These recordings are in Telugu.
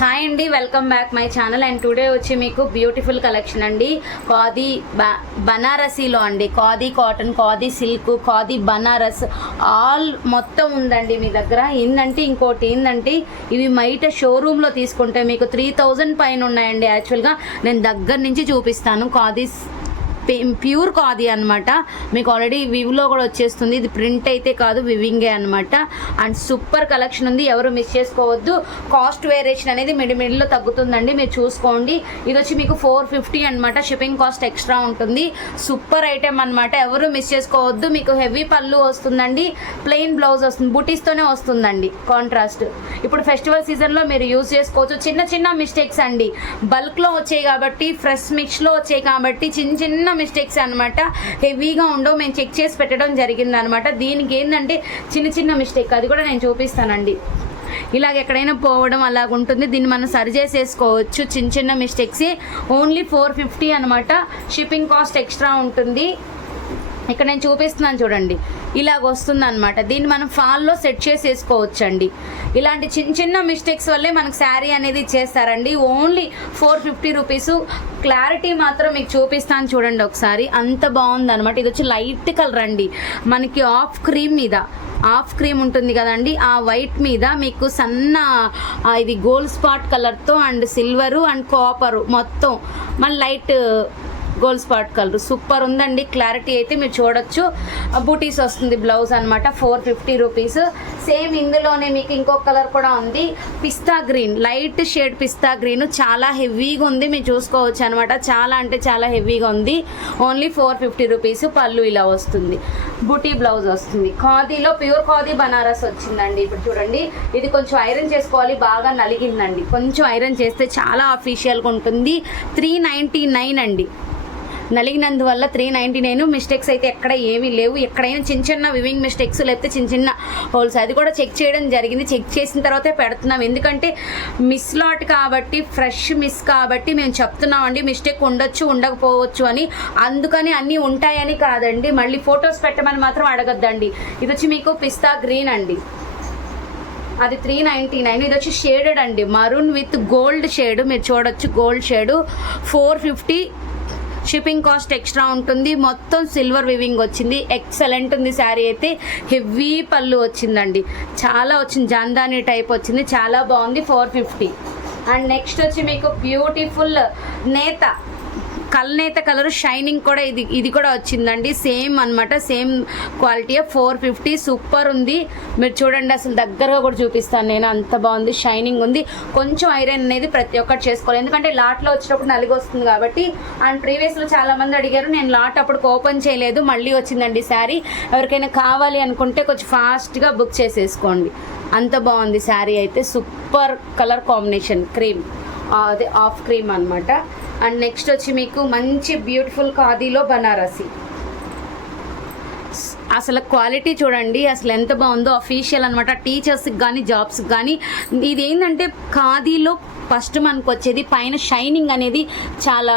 హాయ్ అండి welcome back my channel. And today వచ్చి మీకు బ్యూటిఫుల్ కలెక్షన్ అండి. ఖాదీ బ- బనారసీలో అండి. Khadi cotton khadi silk khadi Banaras. All మొత్తం ఉందండి మీ దగ్గర. ఏంటంటే ఇంకోటి ఏంటంటే ఇవి బయట షోరూంలో తీసుకుంటే మీకు త్రీ థౌజండ్ పైన ఉన్నాయండి యాక్చువల్గా నేను దగ్గర నుంచి చూపిస్తాను. ఖాదీ ప్యూర్ కాది అనమాట మీకు ఆల్రెడీ వివ్లో కూడా వచ్చేస్తుంది. ఇది ప్రింట్ అయితే కాదు వివింగే అనమాట అండ్ సూపర్ కలెక్షన్ ఉంది. ఎవరు మిస్ చేసుకోవద్దు. కాస్ట్ వేరియేషన్ అనేది మిడి మిడిల్లో తగ్గుతుందండి. మీరు చూసుకోండి. ఇది వచ్చి మీకు ఫోర్ ఫిఫ్టీ అనమాట షిప్పింగ్ కాస్ట్ ఎక్స్ట్రా ఉంటుంది. సూపర్ ఐటెం అనమాట ఎవరు మిస్ చేసుకోవద్దు. మీకు హెవీ పళ్ళు వస్తుందండి. ప్లెయిన్ బ్లౌజ్ వస్తుంది. బుటీస్తోనే వస్తుందండి. కాంట్రాస్ట్. ఇప్పుడు ఫెస్టివల్ సీజన్లో మీరు యూజ్ చేసుకోవచ్చు. చిన్న చిన్న మిస్టేక్స్ అండి. బల్క్లో వచ్చాయి కాబట్టి ఫ్రెష్ మిక్స్లో వచ్చాయి కాబట్టి చిన్న చిన్న మిస్టేక్స్ అనమాట హెవీగా ఉండవు. మేము చెక్ చేసి పెట్టడం జరిగింది అనమాట దీనికి ఏంటంటే చిన్న చిన్న మిస్టేక్ అది కూడా నేను చూపిస్తానండి. ఇలాగ ఎక్కడైనా పోవడం అలాగ ఉంటుంది. దీన్ని మనం సరి చేసేసుకోవచ్చు. చిన్న చిన్న మిస్టేక్స్ ఓన్లీ ఫోర్ ఫిఫ్టీ అనమాట షిప్పింగ్ కాస్ట్ ఎక్స్ట్రా ఉంటుంది. ఇక్కడ నేను చూపిస్తున్నాను చూడండి. ఇలాగ వస్తుంది అనమాట దీన్ని మనం ఫాల్లో సెట్ చేసేసుకోవచ్చు అండి ఇలాంటి చిన్న చిన్న మిస్టేక్స్ వల్లే మనకు శారీ అనేది ఇచ్చేస్తారండి. Only four fifty rupees. Clarity మాత్రం మీకు చూపిస్తాను చూడండి ఒకసారి. అంత బాగుంది అనమాట ఇది వచ్చి లైట్ కలర్ అండి. మనకి ఆఫ్ క్రీమ్ మీద ఆఫ్ క్రీమ్ ఉంటుంది కదండి. ఆ వైట్ మీద మీకు సన్న ఇది గోల్డ్ స్పాట్ కలర్తో అండ్ సిల్వరు అండ్ కాపరు మొత్తం. మన light gold spot colour. Super ఉందండి. క్లారిటీ అయితే మీరు చూడొచ్చు. బూటీస్ వస్తుంది బ్లౌజ్ అనమాట ఫోర్ ఫిఫ్టీ రూపీస్. సేమ్ ఇందులోనే మీకు ఇంకో కలర్ కూడా ఉంది. Pista green. Light shade pista green. చాలా హెవీగా ఉంది. మీరు చూసుకోవచ్చు అనమాట చాలా అంటే చాలా హెవీగా ఉంది. ఓన్లీ ఫోర్ ఫిఫ్టీ రూపీస్ పళ్ళు ఇలా వస్తుంది. బూటీ బ్లౌజ్ వస్తుంది. ఖాదీలో ప్యూర్ ఖాదీ బనారస్ వచ్చిందండి. ఇప్పుడు చూడండి. ఇది కొంచెం ఐరన్ చేసుకోవాలి. బాగా నలిగిందండి. కొంచెం ఐరన్ చేస్తే చాలా అఫీషియల్గా ఉంటుంది. త్రీ నైంటీ నైన్ అండి. నలిగినందువల్ల త్రీ నైంటీ నైన్ మిస్టేక్స్ అయితే ఎక్కడ ఏమీ లేవు. ఎక్కడైనా చిన్న చిన్న వివింగ్ మిస్టేక్స్ లేకపోతే చిన్న చిన్న హోల్స్ అది కూడా చెక్ చేయడం జరిగింది. చెక్ చేసిన తర్వాతే పెడుతున్నాం. ఎందుకంటే మిస్ లాట్ కాబట్టి ఫ్రెష్ మిస్ కాబట్టి మేము చెప్తున్నామండి మిస్టేక్ ఉండొచ్చు ఉండకపోవచ్చు అని. అందుకని అన్నీ ఉంటాయని కాదండి. మళ్ళీ ఫొటోస్ పెట్టమని మాత్రం అడగద్దండి. ఇది వచ్చి మీకు పిస్తా గ్రీన్ అండి. అది త్రీ నైంటీ నైన్ ఇది వచ్చి షేడెడ్ అండి. మరూన్ విత్ గోల్డ్ షేడ్ మీరు చూడొచ్చు gold shade four fifty shipping cost extra ఉంటుంది. మొత్తం సిల్వర్ వివింగ్ వచ్చింది. ఎక్సలెంట్ ఉంది శారీ అయితే. హెవీ పళ్ళు వచ్చిందండి. చాలా వచ్చింది. జాందాని టైప్ వచ్చింది. చాలా బాగుంది. ఫోర్ ఫిఫ్టీ అండ్ నెక్స్ట్ వచ్చి మీకు బ్యూటిఫుల్ నేత. కల్నేత కలర్ షైనింగ్ కూడా ఇది ఇది కూడా వచ్చిందండి. సేమ్ అనమాట same quality four fifty super ఉంది. మీరు చూడండి అసలు దగ్గరగా కూడా చూపిస్తాను నేను అంత బాగుంది షైనింగ్ ఉంది. కొంచెం ఐరన్ అనేది ప్రతి ఒక్కటి చేసుకోవాలి. ఎందుకంటే లాట్లో వచ్చినప్పుడు నలిగి వస్తుంది కాబట్టి అండ్ ప్రీవియస్లో చాలామంది అడిగారు నేను లాట్ అప్పుడు ఓపెన్ చేయలేదు మళ్ళీ వచ్చిందండి శారీ. ఎవరికైనా కావాలి అనుకుంటే కొంచెం ఫాస్ట్గా బుక్ చేసేసుకోండి. అంత బాగుంది శారీ అయితే సూపర్ కలర్ కాంబినేషన్ క్రీమ్. అదే ఆఫ్ క్రీమ్ అనమాట అండ్ నెక్స్ట్ వచ్చి మీకు మంచి బ్యూటిఫుల్ ఖాదీలో బనారసి. అసలు క్వాలిటీ చూడండి అసలు ఎంత బాగుందో అఫీషియల్ అనమాట టీచర్స్కి కానీ జాబ్స్కి కానీ ఇది ఏంటంటే ఖాదీలో ఫస్ట్ మనకు వచ్చేది పైన షైనింగ్ అనేది చాలా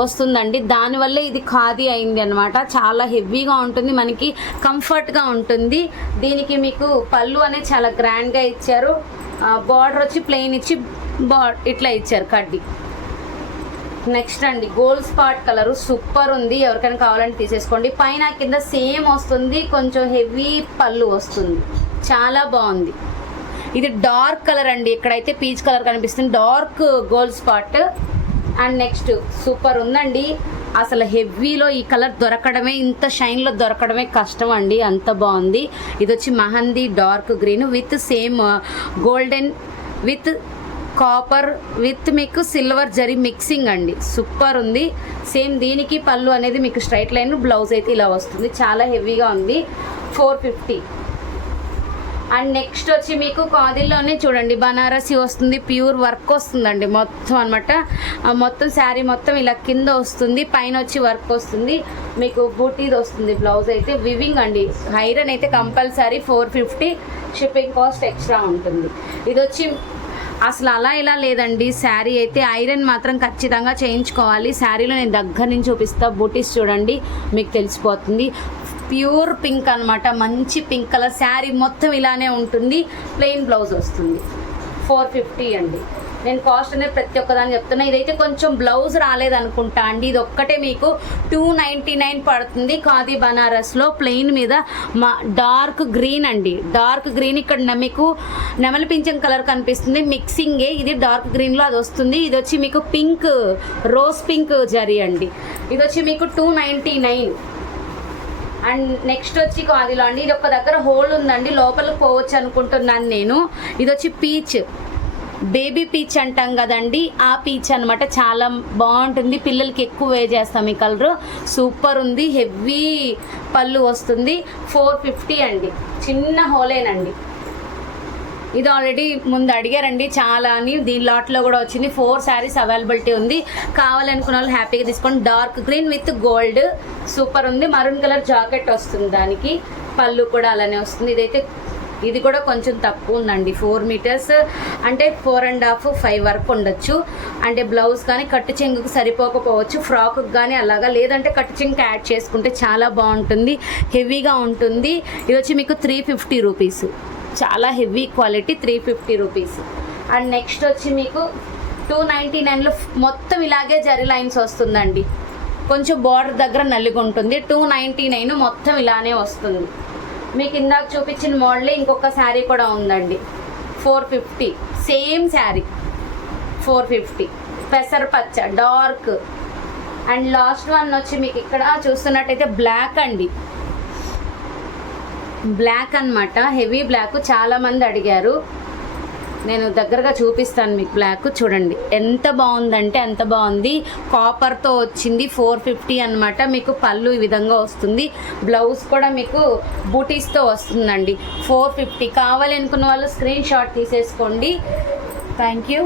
వస్తుందండి. దానివల్ల ఇది ఖాదీ అయింది అనమాట చాలా హెవీగా ఉంటుంది మనకి కంఫర్ట్గా ఉంటుంది. దీనికి మీకు పళ్ళు అనేది చాలా గ్రాండ్గా ఇచ్చారు. బార్డర్ వచ్చి ప్లెయిన్ ఇచ్చి బార్ ఇట్లా ఇచ్చారు కడ్డీ. నెక్స్ట్ అండి గోల్డ్ స్పాట్ కలర్ సూపర్ ఉంది. ఎవరికైనా కావాలంటే తీసేసుకోండి. పైన కింద సేమ్ వస్తుంది కొంచెం హెవీ పళ్ళు వస్తుంది. చాలా బాగుంది. ఇది డార్క్ కలర్ అండి. ఇక్కడైతే పీచ్ కలర్ కనిపిస్తుంది. Dark gold spot. And next super ఉందండి. అసలు హెవీలో ఈ కలర్ దొరకడమే ఇంత షైన్లో దొరకడమే కష్టం అండి. అంత బాగుంది. ఇది వచ్చి mehndi dark green with same golden with copper with మీకు సిల్వర్ జరీ మిక్సింగ్ అండి. సూపర్ ఉంది. సేమ్ దీనికి పళ్ళు అనేది మీకు స్ట్రైట్ లైన్ బ్లౌజ్ అయితే ఇలా వస్తుంది. చాలా హెవీగా ఉంది. Four fifty. అండ్ నెక్స్ట్ వచ్చి మీకు కాదిల్లోనే చూడండి. బనారసి వస్తుంది. ప్యూర్ వర్క్ వస్తుందండి. మొత్తం అనమాట మొత్తం శారీ మొత్తం ఇలా కింద వస్తుంది. పైన వచ్చి వర్క్ వస్తుంది. మీకు బూటీది వస్తుంది బ్లౌజ్ అయితే. వివింగ్ అండి. ఐరన్ అయితే compulsory four fifty. Shipping cost extra ఉంటుంది. ఇది వచ్చి అసలు అలా ఇలా లేదండి? శారీ అయితే ఐరన్ మాత్రం ఖచ్చితంగా చేయించుకోవాలి. శారీలో నేను దగ్గర నుంచి చూపిస్తా. బూటీస్ చూడండి మీకు తెలిసిపోతుంది. ప్యూర్ పింక్ అన్నమాట. మంచి పింక్ కలర్ శారీ మొత్తం ఇలానే ఉంటుంది. ప్లెయిన్ బ్లౌజ్ వస్తుంది. ఫోర్ ఫిఫ్టీ అండి. నేను కాస్ట్ అనేది ప్రతి ఒక్కదాన్ని చెప్తున్నా. ఇదైతే కొంచెం బ్లౌజ్ రాలేదనుకుంటా అండి. ఇది ఒక్కటే మీకు టూ నైంటీ నైన్ పడుతుంది. ఖాదీ బనారస్లో ప్లెయిన్ మీద మా డార్క్ గ్రీన్ అండి. డార్క్ గ్రీన్ ఇక్కడ మీకు నెమలి పింఛం కలర్ కనిపిస్తుంది. మిక్సింగే. ఇది డార్క్ గ్రీన్లో అది వస్తుంది. ఇది వచ్చి మీకు పింక్ రోజ్ పింక్ జరీ అండి. ఇది వచ్చి మీకు two ninety nine. And next వచ్చి కాదిలో అండి. ఇది ఒక దగ్గర హోల్ ఉందండి. లోపలికి పోవచ్చు అనుకుంటున్నాను నేను. ఇది వచ్చి పీచ్. బేబీ పీచ్ అంటాం కదండి ఆ పీచ్ అనమాట చాలా బాగుంటుంది. పిల్లలకి ఎక్కువ వే చేస్తాం ఈ కలర్. సూపర్ ఉంది హెవీ పళ్ళు వస్తుంది. ఫోర్ ఫిఫ్టీ అండి చిన్న హోలేనండి. ఇది ఆల్రెడీ ముందు అడిగారండి చాలా అని దీని లాట్లో కూడా వచ్చింది. ఫోర్ శారీస్ అవైలబిలిటీ ఉంది. కావాలనుకున్న వాళ్ళు హ్యాపీగా తీసుకోండి. Dark green with gold super ఉంది. మరూన్ కలర్ జాకెట్ వస్తుంది దానికి. పళ్ళు కూడా అలానే వస్తుంది. ఇదైతే ఇది కూడా కొంచెం తక్కువ ఉందండి ఫోర్ మీటర్స్ అంటే ఫోర్ అండ్ హాఫ్ ఫైవ్ వరకు ఉండొచ్చు. అంటే బ్లౌజ్ కానీ కట్టు చెంగుకు సరిపోకపోవచ్చు ఫ్రాక్ కానీ అలాగా. లేదంటే కట్టు చెంగుకి యాడ్ చేసుకుంటే చాలా బాగుంటుంది హెవీగా ఉంటుంది. ఇది వచ్చి మీకు త్రీ ఫిఫ్టీ రూపీస్ చాలా heavy quality three fifty rupees and next వచ్చి మీకు టూ నైంటీ నైన్లో మొత్తం ఇలాగే జరి లైన్స్ వస్తుందండి. కొంచెం బార్డర్ దగ్గర నల్లిగా ఉంటుంది టూ నైంటీ నైన్ మొత్తం ఇలానే వస్తుంది. మీకు ఇందాక చూపించిన మోడలే ఇంకొక శారీ కూడా ఉందండి. Four fifty same sari. Four fifty పెసరపచ్చ dark and last one వచ్చి మీకు ఇక్కడ చూస్తున్నట్టయితే బ్లాక్ అండి. బ్లాక్ అన్నమాట. హెవీ బ్లాక్ చాలామంది అడిగారు. నేను దగ్గరగా చూపిస్తాను మీకు బ్లాక్ చూడండి. ఎంత బాగుందంటే ఎంత బాగుంది. కాపర్తో వచ్చింది ఫోర్ ఫిఫ్టీ అనమాట మీకు పళ్ళు ఈ విధంగా వస్తుంది. బ్లౌజ్ కూడా మీకు బూటీస్తో వస్తుందండి. ఫోర్ ఫిఫ్టీ కావాలి అనుకున్న వాళ్ళు స్క్రీన్ షాట్ తీసేసుకోండి. Thank you